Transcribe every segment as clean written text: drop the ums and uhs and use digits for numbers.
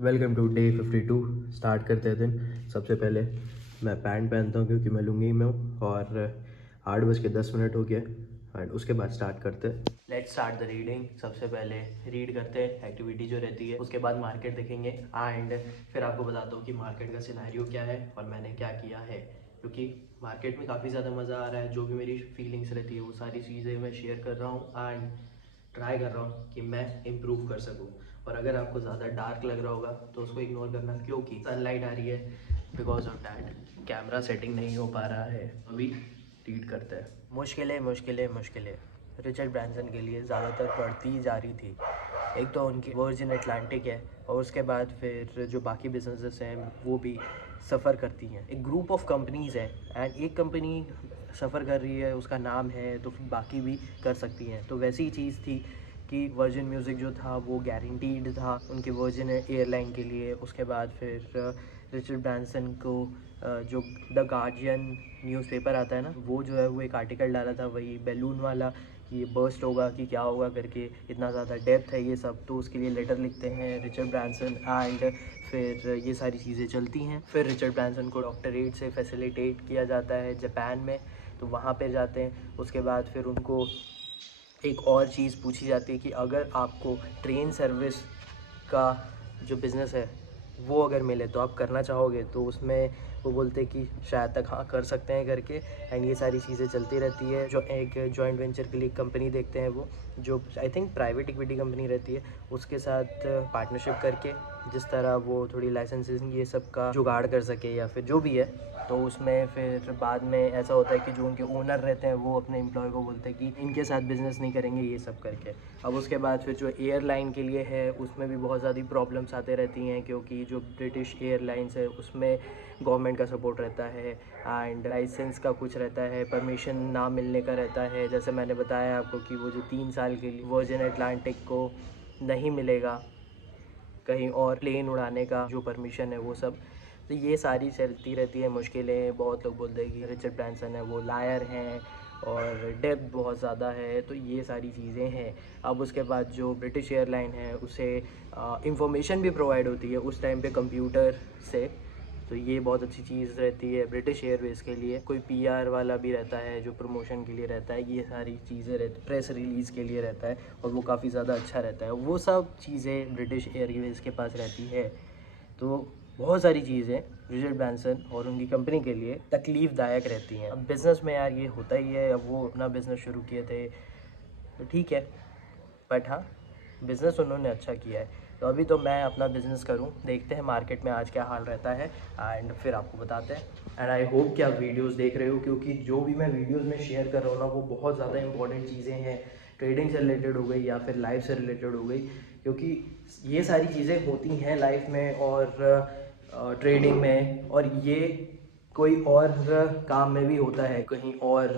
Welcome to day 52। Start करते हैं दिन। सबसे पहले मैं पैंट पहनता हूँ क्योंकि मैं लुंगी में हूँ और 8:10 हो गया एंड उसके बाद स्टार्ट करते हैं। Let's start the reading. सबसे पहले रीड करते हैं एक्टिविटी जो रहती है, उसके बाद मार्केट देखेंगे एंड फिर आपको बताता हूँ कि मार्केट का सिनेरियो क्या है और मैंने क्या किया है, क्योंकि मार्केट में काफ़ी ज़्यादा मज़ा आ रहा है। जो भी मेरी फीलिंग्स रहती है वो सारी चीज़ें मैं शेयर कर रहा हूँ एंड ट्राई कर रहा हूँ कि मैं इम्प्रूव कर सकूँ। और अगर आपको ज़्यादा डार्क लग रहा होगा तो उसको इग्नोर करना, क्योंकि सनलाइट आ रही है। Because of that camera setting नहीं हो पा रहा है। अभी रीड करते हैं। मुश्किलें मुश्किलें मुश्किलें रिचर्ड ब्रांसन के लिए ज़्यादातर बढ़ती ही जा रही थी। एक तो उनकी वर्जिन अटलांटिक है और उसके बाद फिर जो बाकी बिजनेसेस हैं वो भी सफ़र करती हैं। एक ग्रुप ऑफ कंपनीज़ है एंड एक कंपनी सफ़र कर रही है, उसका नाम है, तो फिर बाकी भी कर सकती हैं। तो वैसी ही चीज़ थी कि वर्जिन म्यूज़िक जो था वो गारंटीड था उनके वर्जिन एयरलाइन के लिए। उसके बाद फिर रिचर्ड ब्रांसन को जो द गार्जियन न्यूज़पेपर आता है ना, वो जो है वो एक आर्टिकल डाला था, वही बैलून वाला, कि ये बर्स्ट होगा कि क्या होगा करके, इतना ज़्यादा डेप्थ है ये सब। तो उसके लिए लेटर लिखते हैं रिचर्ड ब्रांसन एंड फिर ये सारी चीज़ें चलती हैं। फिर रिचर्ड ब्रांसन को डॉक्टरेट से फैसिलिटेट किया जाता है जापान में, तो वहाँ पे जाते हैं। उसके बाद फिर उनको एक और चीज़ पूछी जाती है कि अगर आपको ट्रेन सर्विस का जो बिज़नेस है वो अगर मिले तो आप करना चाहोगे, तो उसमें वो बोलते हैं कि शायद तक हाँ कर सकते हैं करके। एंड ये सारी चीज़ें चलती रहती है। जो एक जॉइंट वेंचर के लिए कंपनी देखते हैं, वो जो I think private equity company रहती है, उसके साथ पार्टनरशिप करके जिस तरह वो थोड़ी लाइसेंसिंग ये सब का जुगाड़ कर सके या फिर जो भी है। तो उसमें फिर बाद में ऐसा होता है कि जो उनके ओनर रहते हैं वो अपने एम्प्लॉय को बोलते हैं कि इनके साथ बिज़नेस नहीं करेंगे ये सब करके। अब उसके बाद फिर जो एयरलाइन के लिए है उसमें भी बहुत ज़्यादा प्रॉब्लम्स आते रहती हैं, क्योंकि जो ब्रिटिश एयरलाइंस है उसमें गवर्नमेंट का सपोर्ट रहता है एंड लाइसेंस का कुछ रहता है, परमिशन ना मिलने का रहता है। जैसे मैंने बताया आपको कि वो जो 3 साल के लिए वर्जिन अटलांटिक को नहीं मिलेगा कहीं और प्लेन उड़ाने का जो परमिशन है वो सब। तो ये सारी चलती रहती है मुश्किलें। बहुत लोग बोलते हैं कि रिचर्ड ब्रांसन है वो लायर हैं और डेप्थ बहुत ज़्यादा है, तो ये सारी चीज़ें हैं। अब उसके बाद जो ब्रिटिश एयरलाइन है उसे इंफॉर्मेशन भी प्रोवाइड होती है उस टाइम पे कंप्यूटर से, तो ये बहुत अच्छी चीज़ रहती है ब्रिटिश एयरवेज़ के लिए। कोई पीआर वाला भी रहता है जो प्रमोशन के लिए रहता है, ये सारी चीज़ें रहती, प्रेस रिलीज़ के लिए रहता है और वो काफ़ी ज़्यादा अच्छा रहता है। वो सब चीज़ें ब्रिटिश एयरवेज़ के पास रहती है। तो बहुत सारी चीज़ें रिचर्ड ब्रांसन और उनकी कंपनी के लिए तकलीफ़दायक रहती हैं। अब बिज़नेस में यार ये होता ही है। अब वो अपना बिज़नेस शुरू किए थे तो ठीक है, बट हाँ, बिज़नेस उन्होंने अच्छा किया है। तो अभी तो मैं अपना बिज़नेस करूँ, देखते हैं मार्केट में आज क्या हाल रहता है एंड फिर आपको बताते हैं। एंड आई होप कि आप वीडियोस देख रहे हो, क्योंकि जो भी मैं वीडियोस में शेयर कर रहा हूँ ना वो बहुत ज़्यादा इंपॉर्टेंट चीज़ें हैं। ट्रेडिंग से रिलेटेड हो गई या फिर लाइफ से रिलेटेड हो गई, क्योंकि ये सारी चीज़ें होती हैं लाइफ में और ट्रेडिंग में, और ये कोई और काम में भी होता है। कहीं और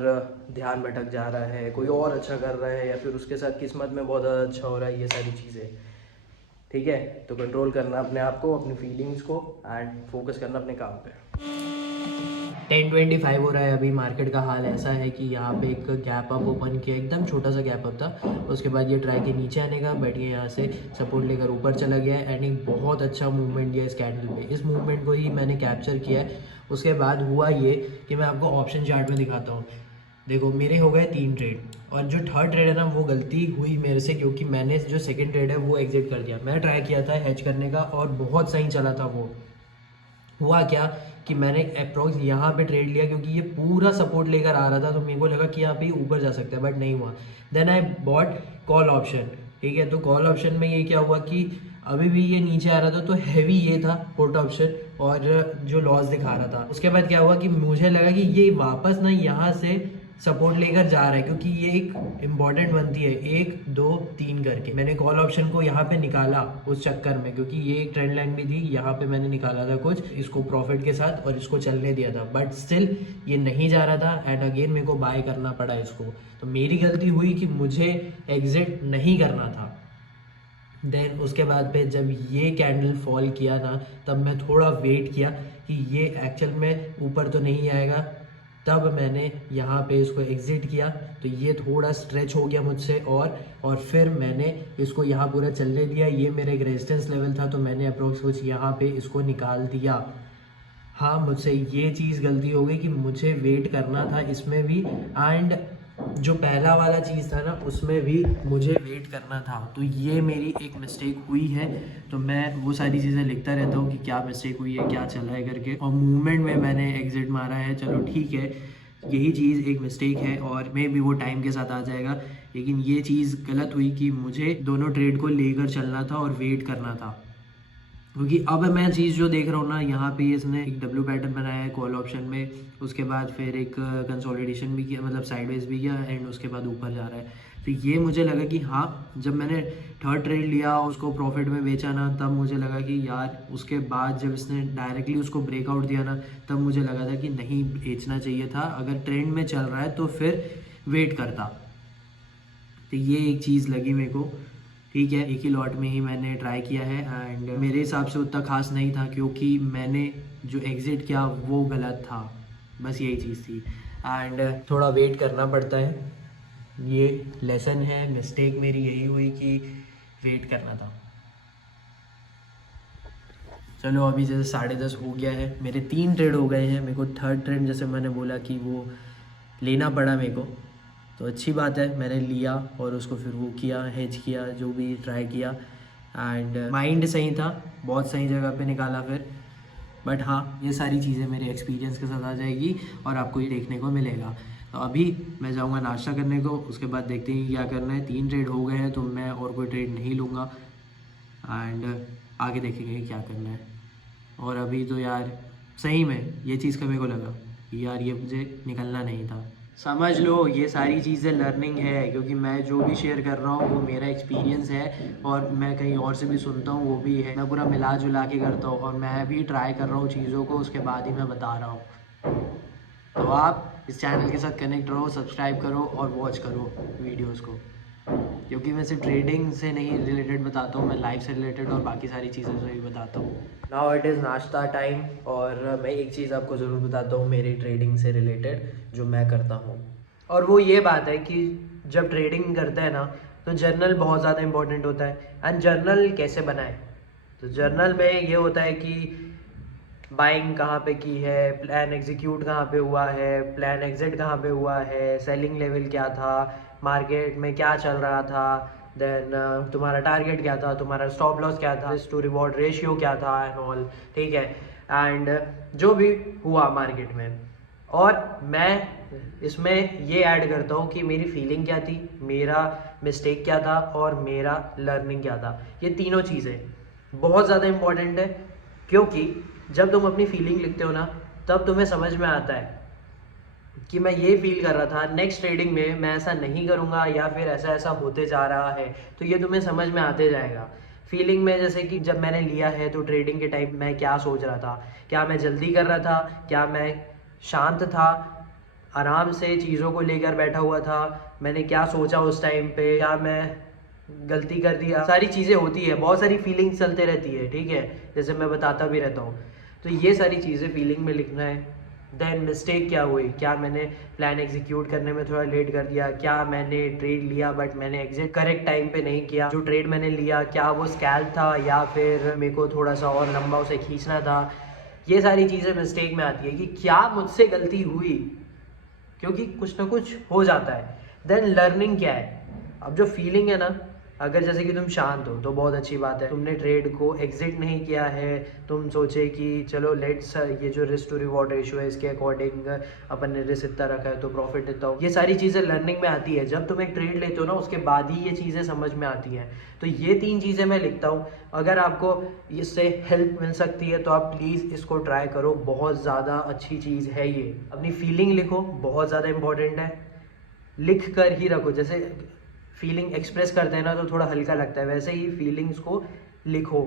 ध्यान भटक जा रहा है, कोई और अच्छा कर रहा है या फिर उसके साथ किस्मत में बहुत ज़्यादा अच्छा हो रहा है, ये सारी चीज़ें। ठीक है, तो कंट्रोल करना अपने आप को, अपनी फीलिंग्स को एंड फोकस करना अपने काम पे। 10:25 हो रहा है अभी। मार्केट का हाल ऐसा है कि यहाँ पे एक गैप अप ओपन किया, एकदम छोटा सा गैप अप था। उसके बाद ये ट्राई के नीचे आने का, बट ये यहाँ से सपोर्ट लेकर ऊपर चला गया है एंड एक बहुत अच्छा मूवमेंट दिया इस कैंडल पे। इस मूवमेंट को ही मैंने कैप्चर किया है। उसके बाद हुआ ये कि मैं आपको ऑप्शन चार्ट में दिखाता हूँ। देखो, मेरे हो गए 3 ट्रेड और जो थर्ड ट्रेड है ना वो गलती हुई मेरे से, क्योंकि मैंने जो सेकंड ट्रेड है वो एग्जिट कर दिया। मैं ट्राई किया था हेज करने का और बहुत सही चला था वो। हुआ क्या कि मैंने अप्रोक्स यहाँ पे ट्रेड लिया, क्योंकि ये पूरा सपोर्ट लेकर आ रहा था, तो मेरे को लगा कि यहाँ पे ऊपर जा सकता है, बट नहीं हुआ। Then I bought call option. ठीक है, तो कॉल ऑप्शन में ये क्या हुआ कि अभी भी ये नीचे आ रहा था, तो हैवी ये था पुट ऑप्शन और जो लॉस दिखा रहा था। उसके बाद क्या हुआ कि मुझे लगा कि ये वापस ना यहाँ से सपोर्ट लेकर जा रहा है, क्योंकि ये एक इम्पॉर्टेंट बनती है 1 2 3 करके। मैंने कॉल ऑप्शन को यहाँ पे निकाला उस चक्कर में, क्योंकि ये एक ट्रेंड लाइन भी थी, यहाँ पे मैंने निकाला था कुछ इसको प्रॉफिट के साथ और इसको चलने दिया था, बट स्टिल ये नहीं जा रहा था एंड अगेन मेरे को बाय करना पड़ा इसको। तो मेरी गलती हुई कि मुझे एग्जिट नहीं करना था। देन उसके बाद पे जब ये कैंडल फॉल किया ना, तब मैं थोड़ा वेट किया कि ये एक्चुअल में ऊपर तो नहीं आएगा, तब मैंने यहाँ पे इसको एग्ज़िट किया, तो ये थोड़ा स्ट्रेच हो गया मुझसे और फिर मैंने इसको यहाँ पूरा चलने दिया। ये मेरा एक रेजिस्टेंस लेवल था, तो मैंने अप्रोक्स कुछ यहाँ पे इसको निकाल दिया। हाँ, मुझसे ये चीज़ गलती हो गई कि मुझे वेट करना था इसमें भी, एंड जो पहला वाला चीज़ था ना उसमें भी मुझे वेट करना था। तो ये मेरी एक मिस्टेक हुई है। तो मैं वो सारी चीज़ें लिखता रहता हूँ कि क्या मिस्टेक हुई है, क्या चला है करके। और मूवमेंट में मैंने एग्ज़िट मारा है, चलो ठीक है, यही चीज़ एक मिस्टेक है और मे भी वो टाइम के साथ आ जाएगा। लेकिन ये चीज़ गलत हुई कि मुझे दोनों ट्रेड को लेकर चलना था और वेट करना था। क्योंकि अब मैं चीज़ जो देख रहा हूँ ना, यहाँ पे इसने एक डब्ल्यू पैटर्न बनाया है कॉल ऑप्शन में, उसके बाद फिर एक कंसोलिडेशन भी किया, मतलब साइडवेज भी किया, एंड उसके बाद ऊपर जा रहा है। तो ये मुझे लगा कि हाँ, जब मैंने थर्ड ट्रेड लिया उसको प्रॉफिट में बेचा ना, तब मुझे लगा कि यार, उसके बाद जब इसने डायरेक्टली उसको ब्रेकआउट दिया ना, तब मुझे लगा था कि नहीं बेचना चाहिए था, अगर ट्रेंड में चल रहा है तो फिर वेट करता। तो ये एक चीज़ लगी मेरे को। ठीक है, एक ही लॉट में ही मैंने ट्राई किया है, एंड मेरे हिसाब से उतना खास नहीं था, क्योंकि मैंने जो एग्ज़िट किया वो गलत था, बस यही चीज़ थी। एंड थोड़ा वेट करना पड़ता है, ये लेसन है। मिस्टेक मेरी यही हुई कि वेट करना था। चलो, अभी जैसे 10:30 हो गया है, मेरे 3 ट्रेड हो गए हैं। मेरे को थर्ड ट्रेड जैसे मैंने बोला कि वो लेना पड़ा मेरे को, तो अच्छी बात है, मैंने लिया और उसको फिर वो किया, हेज किया, जो भी ट्राई किया, एंड माइंड सही था, बहुत सही जगह पे निकाला फिर। बट हाँ, ये सारी चीज़ें मेरे एक्सपीरियंस के साथ आ जाएगी और आपको ये देखने को मिलेगा। तो अभी मैं जाऊँगा नाश्ता करने को, उसके बाद देखते हैं क्या करना है। 3 ट्रेड हो गए हैं, तो मैं और कोई ट्रेड नहीं लूँगा, एंड आगे देखेंगे क्या करना है। और अभी तो यार सही में ये चीज़ का मेरे को लगा कि यार ये मुझे निकलना नहीं था। समझ लो, ये सारी चीज़ें लर्निंग है, क्योंकि मैं जो भी शेयर कर रहा हूँ वो मेरा एक्सपीरियंस है, और मैं कहीं और से भी सुनता हूँ वो भी है। मैं पूरा मिला जुला के करता हूँ, और मैं भी ट्राई कर रहा हूँ चीज़ों को, उसके बाद ही मैं बता रहा हूँ। तो आप इस चैनल के साथ कनेक्ट रहो, सब्सक्राइब करो और वॉच करो वीडियोस को, क्योंकि मैं सिर्फ ट्रेडिंग से नहीं रिलेटेड बताता हूँ, मैं लाइफ से रिलेटेड और बाकी सारी चीज़ों से भी बताता हूँ। नाउ इट इज़ नाश्ता टाइम, और मैं एक चीज़ आपको ज़रूर बताता हूँ मेरी ट्रेडिंग से रिलेटेड जो मैं करता हूँ, और वो ये बात है कि जब ट्रेडिंग करते हैं ना, तो जर्नल बहुत ज़्यादा इंपॉर्टेंट होता है। एंड जर्नल कैसे बनाएं? तो जर्नल में ये होता है कि बाइंग कहाँ पे की है, प्लान एग्जीक्यूट कहाँ पे हुआ है, प्लान एग्जिट कहाँ पे हुआ है, सेलिंग लेवल क्या था, मार्केट में क्या चल रहा था, देन तुम्हारा टारगेट क्या था, तुम्हारा स्टॉप लॉस क्या था, रिस्क टू रिवॉर्ड रेशियो क्या था, एंड ऑल। ठीक है, एंड जो भी हुआ मार्केट में, और मैं इसमें ये ऐड करता हूँ कि मेरी फीलिंग क्या थी, मेरा मिस्टेक क्या था, और मेरा लर्निंग क्या था। ये तीनों चीज़ें बहुत ज़्यादा इंपॉर्टेंट है, क्योंकि जब तुम अपनी फीलिंग लिखते हो ना, तब तुम्हें समझ में आता है कि मैं ये फील कर रहा था, नेक्स्ट ट्रेडिंग में मैं ऐसा नहीं करूँगा, या फिर ऐसा ऐसा होते जा रहा है। तो ये तुम्हें समझ में आते जाएगा फीलिंग में। जैसे कि जब मैंने लिया है, तो ट्रेडिंग के टाइम मैं क्या सोच रहा था, क्या मैं जल्दी कर रहा था, क्या मैं शांत था, आराम से चीज़ों को लेकर बैठा हुआ था, मैंने क्या सोचा उस टाइम पे, क्या मैं गलती कर दिया। सारी चीज़ें होती है, बहुत सारी फीलिंग्स चलते रहती है। ठीक है, जैसे मैं बताता भी रहता हूँ। तो ये सारी चीज़ें फीलिंग में लिखना है। देन मिस्टेक क्या हुई, क्या मैंने प्लान एग्जीक्यूट करने में थोड़ा लेट कर दिया, क्या मैंने ट्रेड लिया बट मैंने एग्जिट करेक्ट टाइम पे नहीं किया, जो ट्रेड मैंने लिया क्या वो स्कैल्प था, या फिर मेरे को थोड़ा सा और लंबा उसे खींचना था। ये सारी चीज़ें मिस्टेक में आती है कि क्या मुझसे गलती हुई, क्योंकि कुछ ना कुछ हो जाता है। देन लर्निंग क्या है, अब जो फीलिंग है ना, अगर जैसे कि तुम शांत हो तो बहुत अच्छी बात है, तुमने ट्रेड को एग्जिट नहीं किया है, तुम सोचे कि चलो लेट्स ये जो रिस्क टू रिवॉर्ड रेशियो है इसके अकॉर्डिंग अपन ने रिस्क इतना रखा है तो प्रॉफिट इतना हो। ये सारी चीज़ें लर्निंग में आती है, जब तुम एक ट्रेड लेते हो ना उसके बाद ही ये चीज़ें समझ में आती हैं। तो ये 3 चीज़ें मैं लिखता हूँ। अगर आपको इससे हेल्प मिल सकती है तो आप प्लीज़ इसको ट्राई करो, बहुत ज़्यादा अच्छी चीज़ है ये। अपनी फीलिंग लिखो, बहुत ज़्यादा इंपॉर्टेंट है, लिख कर ही रखो। जैसे फीलिंग एक्सप्रेस करते हैं ना तो थोड़ा हल्का लगता है, वैसे ही फीलिंग्स को लिखो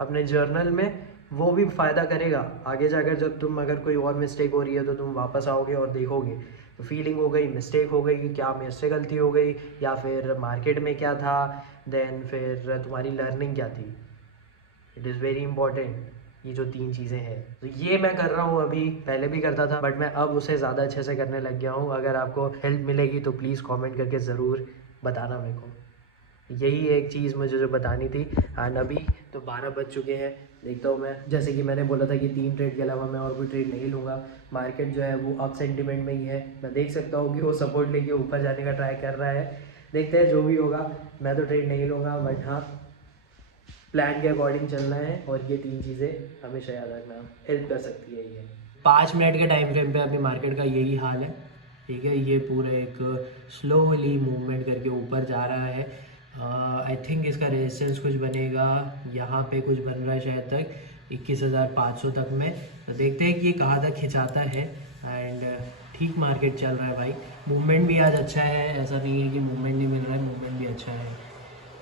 अपने जर्नल में, वो भी फ़ायदा करेगा आगे जाकर। जब तुम अगर कोई और मिस्टेक हो रही है तो तुम वापस आओगे और देखोगे, तो फीलिंग हो गई, मिस्टेक हो गई कि क्या मेरे से गलती हो गई, या फिर मार्केट में क्या था, देन फिर तुम्हारी लर्निंग क्या थी। It is very important. ये जो 3 चीज़ें हैं, तो ये मैं कर रहा हूँ अभी, पहले भी करता था बट मैं अब उसे ज़्यादा अच्छे से करने लग गया हूँ। अगर आपको हेल्प मिलेगी तो प्लीज़ कमेंट करके ज़रूर बताना मेरे को। यही एक चीज़ मुझे जो बतानी थी। एंड अभी तो 12 बज चुके हैं, देखता हूँ मैं, जैसे कि मैंने बोला था कि 3 ट्रेड के अलावा मैं और कोई ट्रेड नहीं लूँगा। मार्केट जो है वो अप सेंटिमेंट में ही है, मैं देख सकता हूँ कि वो सपोर्ट लेके ऊपर जाने का ट्राई कर रहा है। देखते हैं जो भी होगा, मैं तो ट्रेड नहीं लूँगा बट हाँ, प्लान के अकॉर्डिंग चलना है। और ये 3 चीज़ें हमेशा याद रखना, हेल्प कर सकती है ये। 5 मिनट के टाइम फ्रेम पे अभी मार्केट का यही हाल है, ठीक है। ये पूरा एक स्लोली मूवमेंट करके ऊपर जा रहा है। आई थिंक इसका रेजिस्टेंस कुछ बनेगा, यहाँ पे कुछ बन रहा है शायद तक 21,500 तक में। तो देखते हैं कि ये कहाँ तक खिंचाता है। एंड ठीक मार्केट चल रहा है भाई, मूवमेंट भी आज अच्छा है, ऐसा नहीं है कि मूवमेंट नहीं मिल रहा है, मूवमेंट भी अच्छा है।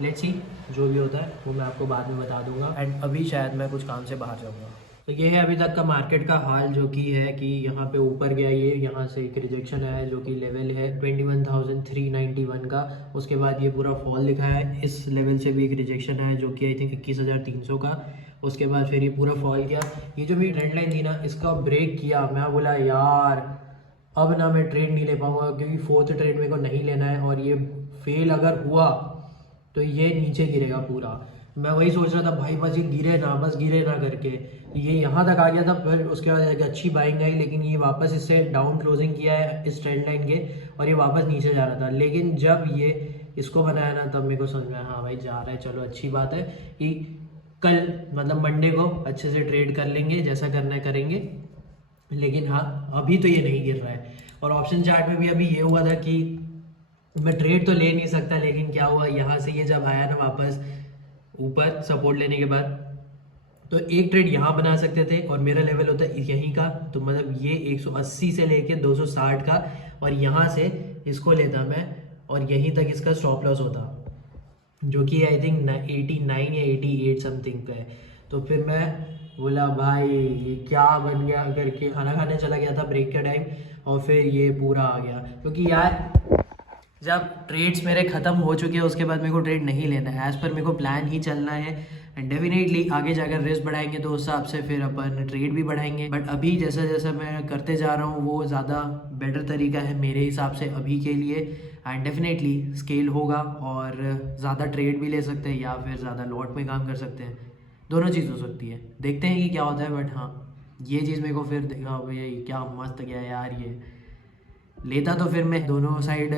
लेट्स सी, जो भी होता है वो मैं आपको बाद में बता दूंगा। एंड अभी शायद मैं कुछ काम से बाहर जाऊंगा। तो ये है अभी तक का मार्केट का हाल, जो कि है कि यहाँ पे ऊपर गया, ये यहाँ से एक रिजेक्शन है जो कि लेवल है 21,391 का। उसके बाद ये पूरा फॉल लिखा है, इस लेवल से भी एक रिजेक्शन है जो कि आई थिंक 21,300 का। उसके बाद फिर ये पूरा फॉल किया। ये जो मेरी ट्रेंड लाइन थी ना, इसका ब्रेक किया। मैं बोला यार अब ना मैं ट्रेड नहीं ले पाऊंगा, क्योंकि 4th ट्रेड मेरे को नहीं लेना है, और ये फेल अगर हुआ तो ये नीचे गिरेगा पूरा। मैं वही सोच रहा था भाई, बस ये गिरे ना, बस गिरे ना करके। ये यहाँ तक आ गया था, फिर उसके बाद एक अच्छी बाइंग आई, लेकिन ये वापस इससे डाउन क्लोजिंग किया है इस ट्रेंड लाइन के, और ये वापस नीचे जा रहा था। लेकिन जब ये इसको बनाया ना, तब मेरे को समझ में आया हाँ भाई जा रहा है, चलो अच्छी बात है कि कल मतलब मंडे को अच्छे से ट्रेड कर लेंगे, जैसा करना है करेंगे। लेकिन हाँ अभी तो ये नहीं गिर रहा है। और ऑप्शन चार्ट में भी अभी ये हुआ था कि मैं ट्रेड तो ले नहीं सकता, लेकिन क्या हुआ, यहाँ से ये जब आया ना वापस ऊपर सपोर्ट लेने के बाद, तो एक ट्रेड यहाँ बना सकते थे, और मेरा लेवल होता है यहीं का। तो मतलब ये 180 से लेके 260 का, और यहाँ से इसको लेता मैं, और यहीं तक इसका स्टॉप लॉस होता, जो कि आई थिंक 89 या 88 समथिंग पे है। तो फिर मैं बोला भाई ये क्या बन गया करके, खाना खाने चला गया था ब्रेक के टाइम, और फिर ये पूरा आ गया। क्योंकि यार जब ट्रेड्स मेरे ख़त्म हो चुके हैं, उसके बाद मेरे को ट्रेड नहीं लेना है, एज़ पर मेरे को प्लान ही चलना है। एंड डेफिनेटली आगे जाकर रिस्क बढ़ाएंगे तो उस हिसाब से फिर अपन ट्रेड भी बढ़ाएंगे। बट अभी जैसा जैसा मैं करते जा रहा हूँ वो ज़्यादा बेटर तरीका है मेरे हिसाब से अभी के लिए। एंड डेफिनेटली स्केल होगा, और ज़्यादा ट्रेड भी ले सकते हैं या फिर ज़्यादा लॉट में काम कर सकते हैं, दोनों चीज़ हो सकती है। देखते हैं कि क्या होता है। बट हाँ ये चीज़ मेरे को फिर देखा भाई क्या मस्त गया यार, ये लेता तो फिर मैं दोनों साइड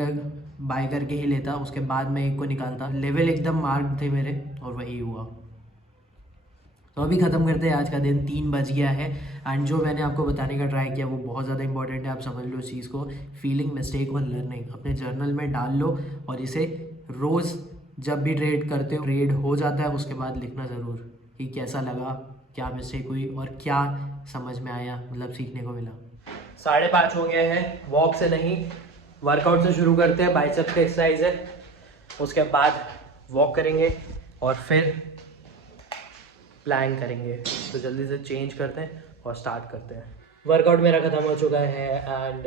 बाय करके ही लेता, उसके बाद मैं एक को निकालता। लेवल एकदम मार्क थे मेरे, और वही हुआ। तो अभी ख़त्म करते हैं आज का दिन, 3 बज गया है। एंड जो मैंने आपको बताने का ट्राई किया वो बहुत ज़्यादा इंपॉर्टेंट है, आप समझ लो इस चीज़ को। फीलिंग, मिस्टेक और लर्निंग अपने जर्नल में डाल लो, और इसे रोज़ जब भी ट्रेड करते हो, ट्रेड हो जाता है उसके बाद लिखना ज़रूर कि कैसा लगा, क्या मिस्टेक हुई और क्या समझ में आया, मतलब सीखने को मिला। 5:30 हो गए हैं, वॉक से नहीं वर्कआउट से शुरू करते हैं। बाइसेप्स का एक्सरसाइज है, उसके बाद वॉक करेंगे और फिर प्लैंक करेंगे। तो जल्दी से चेंज करते हैं और स्टार्ट करते हैं। वर्कआउट मेरा ख़त्म हो चुका है, and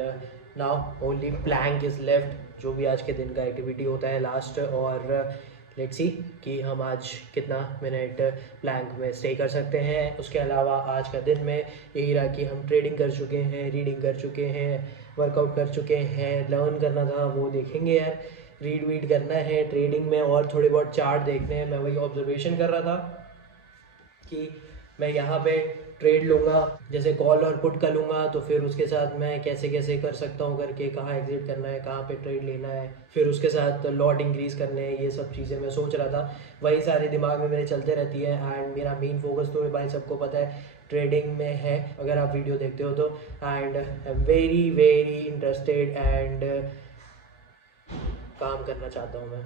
now only plank is left, जो भी आज के दिन का एक्टिविटी होता है लास्ट। और लेट्स सी कि हम आज कितना मिनट प्लैंक में स्टे कर सकते हैं। उसके अलावा आज का दिन में यही रहा कि हम ट्रेडिंग कर चुके हैं, रीडिंग कर चुके हैं, वर्कआउट कर चुके हैं, लर्न करना था वो देखेंगे यार, रीड वीड करना है ट्रेडिंग में, और थोड़े बहुत चार्ट देखने हैं। मैं वही ऑब्जर्वेशन कर रहा था कि मैं यहाँ पे ट्रेड लूँगा, जैसे कॉल और पुट का लूँगा, तो फिर उसके साथ मैं कैसे कैसे कर सकता हूँ करके, कहाँ एग्जिट करना है, कहाँ पे ट्रेड लेना है, फिर उसके साथ लॉट इंक्रीज़ करने हैं, ये सब चीज़ें मैं सोच रहा था। वही सारे दिमाग में मेरे चलते रहती है। एंड मेरा मेन फोकस तो भाई सबको पता है ट्रेडिंग में है, अगर आप वीडियो देखते हो तो। And I am very very interested, and काम करना चाहता हूँ मैं।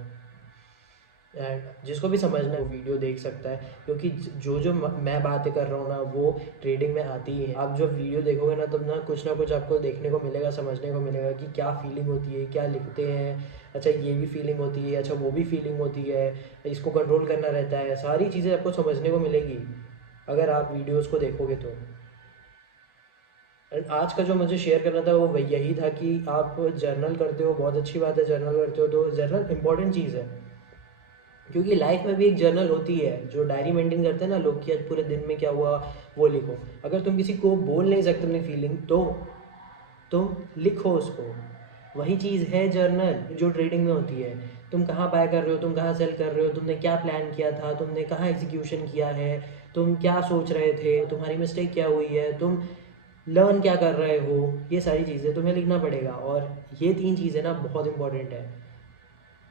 एंड जिसको भी समझना है वो वीडियो देख सकता है, क्योंकि जो मैं बातें कर रहा हूँ ना वो ट्रेडिंग में आती ही है। आप जब वीडियो देखोगे ना तब ना कुछ आपको देखने को मिलेगा, समझने को मिलेगा कि क्या फीलिंग होती है, क्या लिखते हैं, अच्छा ये भी फीलिंग होती है, अच्छा वो भी फीलिंग होती है, इसको कंट्रोल करना रहता है, सारी चीज़ें आपको समझने को मिलेगी अगर आप वीडियोज़ को देखोगे तो। एंड आज का जो मुझे शेयर करना था वो यही था कि आप जर्नल करते हो, बहुत अच्छी बात है, जर्नल करते हो तो जर्नल इंपॉर्टेंट चीज़ है। क्योंकि लाइफ में भी एक जर्नल होती है, जो डायरी मेंटेन करते हैं ना लोग, कि आज पूरे दिन में क्या हुआ वो लिखो। अगर तुम किसी को बोल नहीं सकते अपनी फीलिंग, तो तुम लिखो उसको। वही चीज़ है जर्नल जो ट्रेडिंग में होती है। तुम कहाँ बाय कर रहे हो, तुम कहाँ सेल कर रहे हो, तुमने क्या प्लान किया था, तुमने कहाँ एग्जीक्यूशन किया है, तुम क्या सोच रहे थे, तुम्हारी मिस्टेक क्या हुई है, तुम लर्न क्या कर रहे हो, ये सारी चीज़ें तुम्हें लिखना पड़ेगा। और ये 3 चीज़ें ना बहुत इंपॉर्टेंट है,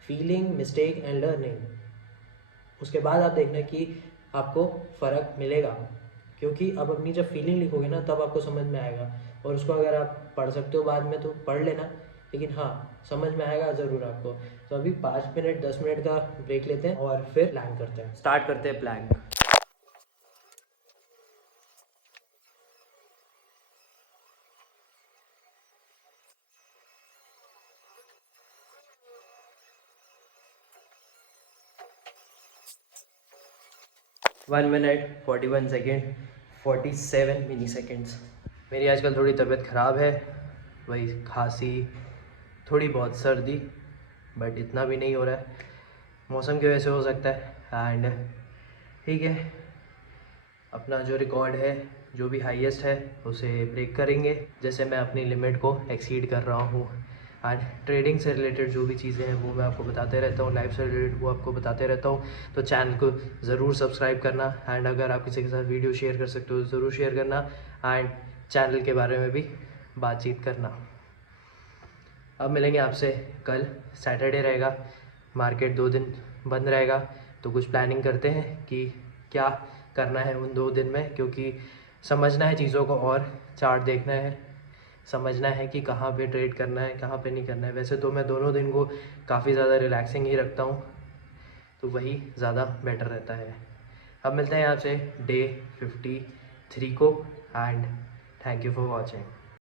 फीलिंग, मिस्टेक एंड लर्निंग। उसके बाद आप देखना कि आपको फ़र्क मिलेगा, क्योंकि अब अपनी जब फीलिंग लिखोगे ना तब आपको समझ में आएगा। और उसको अगर आप पढ़ सकते हो बाद में तो पढ़ लेना, लेकिन हाँ समझ में आएगा ज़रूर आपको। तो अभी 5 मिनट 10 मिनट का ब्रेक लेते हैं और फिर प्लान करते हैं, स्टार्ट करते हैं प्लान। 1 मिनट 41 सेकेंड 47 मिली सेकेंड्स। मेरी आजकल थोड़ी तबीयत ख़राब है, वही खांसी, थोड़ी बहुत सर्दी, बट इतना भी नहीं हो रहा है, मौसम की वजह से हो सकता है। एंड ठीक है, अपना जो रिकॉर्ड है, जो भी हाईएस्ट है उसे ब्रेक करेंगे, जैसे मैं अपनी लिमिट को एक्सीड कर रहा हूँ। एंड ट्रेडिंग से रिलेटेड जो भी चीज़ें हैं वो मैं आपको बताते रहता हूँ, लाइफ से रिलेटेड वो आपको बताते रहता हूँ। तो चैनल को ज़रूर सब्सक्राइब करना, एंड अगर आप किसी के साथ वीडियो शेयर कर सकते हो ज़रूर शेयर करना, एंड चैनल के बारे में भी बातचीत करना। अब मिलेंगे आपसे कल, सैटरडे रहेगा, मार्केट 2 दिन बंद रहेगा, तो कुछ प्लानिंग करते हैं कि क्या करना है उन 2 दिन में, क्योंकि समझना है चीज़ों को और चार्ट देखना है, समझना है कि कहाँ पे ट्रेड करना है कहाँ पे नहीं करना है। वैसे तो मैं दोनों दिन को काफ़ी ज़्यादा रिलैक्सिंग ही रखता हूँ, तो वही ज़्यादा बेटर रहता है। अब मिलते हैं आपसे डे 53 को, and thank you for watching.